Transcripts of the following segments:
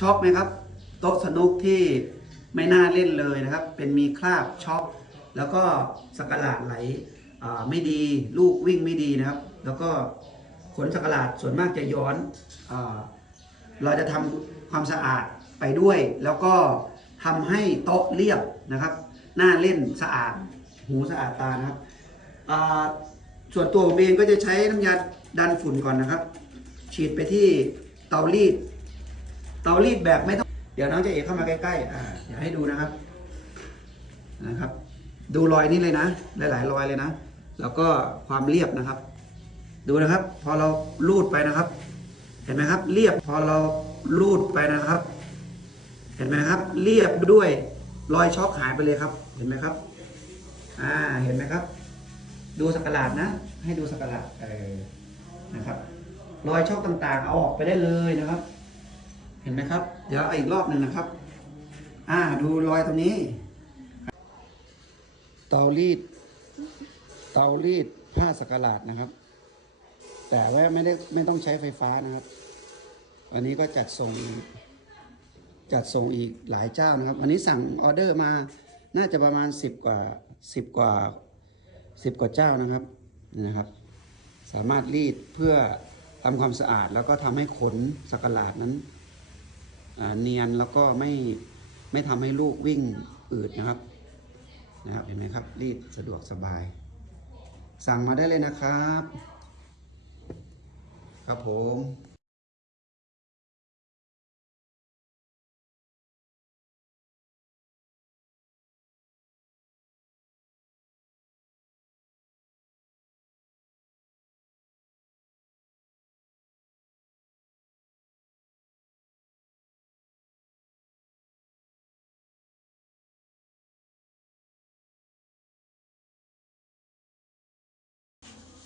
ช็อกไหมครับ โต๊ะสนุกที่ไม่น่าเล่นเลยนะครับ เป็นมีคราบช็อกแล้วก็สกกะหลาดไหลไม่ดีลูกวิ่งไม่ดีนะครับ แล้วก็ขนสกกะหลาดส่วนมากจะย้อนอเราจะทำความสะอาดไปด้วย แล้วก็ทำให้โต๊ะเรียบนะครับหน้าเล่นสะอาดหูสะอาดตานะครับส่วนตัวผมเองก็จะใช้น้ำยาดันฝุ่นก่อนนะครับ ฉีดไปที่เตารีด เตารีดแบบไม่ต้อง เดี๋ยวน้องเจะเอกเข้ามาใกล้ๆอ่าเดี๋ยวให้ดูนะครับ นะครับ ดูรอยนี้เลยนะ หลายๆรอยเลยนะ แล้วก็ความเรียบนะครับ ดูนะครับ พอเราลูดไปนะครับ เห็นไหมครับ เรียบ พอเราลูดไปนะครับ เห็นไหมครับ เรียบด้วยรอยช็อกหายไปเลยครับ เห็นไหมครับ อ่า เห็นไหมครับ ดูสกกหลาดนะ ให้ดูสกกหลาดเออนะครับ รอยช็อกต่างๆ เอาออกไปได้เลยนะครับ ห็นไหมครับ เดี๋ยวเอาอีกรอบหนึ่งนะครับ อ่า ดูรอยตรงนี้ เตารีด เตารีดผ้าสกกะหลาดนะครับ แต่ว่าไม่ได้ไม่ต้องใช้ไฟฟ้านะครับ อันนี้ก็จัดส่ง จัดส่งอีกหลายเจ้านะครับวันนี้สั่งออเดอร์มาน่าจะประมาณ10กว่า10กว่า10กว่าเจ้านะครับนี่นะครับ สามารถรีดเพื่อทำความสะอาดแล้วก็ทำให้ขนสกกหลาดนั้น เนียนแล้วก็ไม่ไม่ทำให้ลูกวิ่งอืดนะครับนะครับเห็นไหมครับ รีดสะดวกสบาย สั่งมาได้เลยนะครับ ครับผม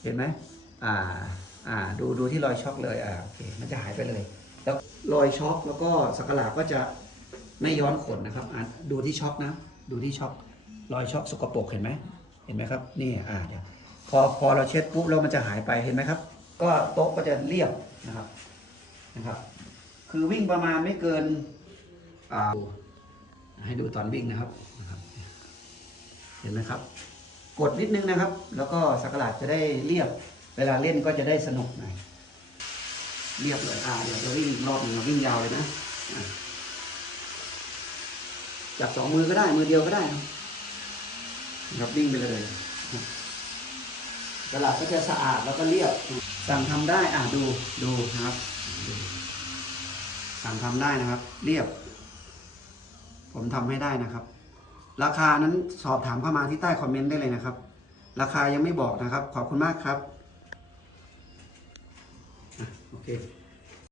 เห็นไหมอ่าอ่าดูดูที่รอยช็อกเลยอ่าโอเคมันจะหายไปเลย แล้วรอยช็อกแล้วก็สักหลาดก็จะไม่ย้อนขนนะครับอ่าดูที่ช็อกนะ ดูที่ช็อกรอยช็อกสกปรกเห็นไหมเห็นไหมครับนี่อ่าเดี๋ยวพอพอเราเช็ดปุ๊บแล้วมันจะหายไปเห็นไหมครับ ก็โต๊ะก็จะเรียบนะครับนะครับ คือวิ่งประมาณไม่เกินอ่าให้ดูตอนวิ่งนะครับ เห็นไหมครับ กดนิดนึงนะครับ แล้วก็สักหลาดจะได้เรียบ เวลาเล่นก็จะได้สนุกหน่อยเรียบเลยอ่าเดี๋ยวเราวิ่งรอบหนึ่งเราวิ่งยาวเลยนะจับสองมือก็ได้ มือเดียวก็ได้นะครับวิ่งไปเลยกระดก็จะสะอาดแล้วก็เรียบ สั่งทำได้อ่าดูดูนะครับ สั่งทำได้นะครับ เรียบ ผมทำให้ได้นะครับ ราคานั้นสอบถามเข้ามาที่ใต้คอมเมนต์ได้เลยนะครับ ราคายังไม่บอกนะครับ ขอบคุณมากครับ โอเค